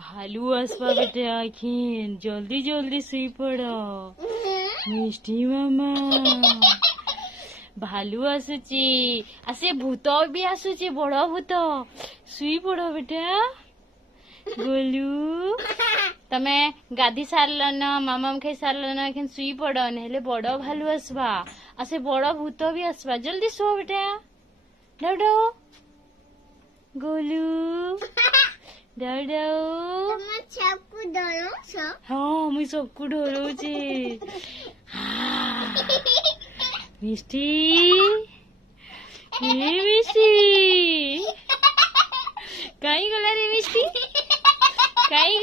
भालू आसवा बेटे आखिन जल्दी जल्दी सुई पड़ मिष्टी मामा भालू आसुची आसे भूत भी आसुची बड़ भूत सुई पड़ बेटा गोलू तमे गाधी सारल न मामा खाई सारल न एखन सुई पड़ नहेले बड़ भालू आसवा आसे बड़ भूत भी आसवा जल्दी सो बेटा डाउ डाउ गोलू डाउ डाउ सबको डरो हाँ मुझे सबको डरो मिष्टी मिष्टी कहीं गला रे मिष्टी कहीं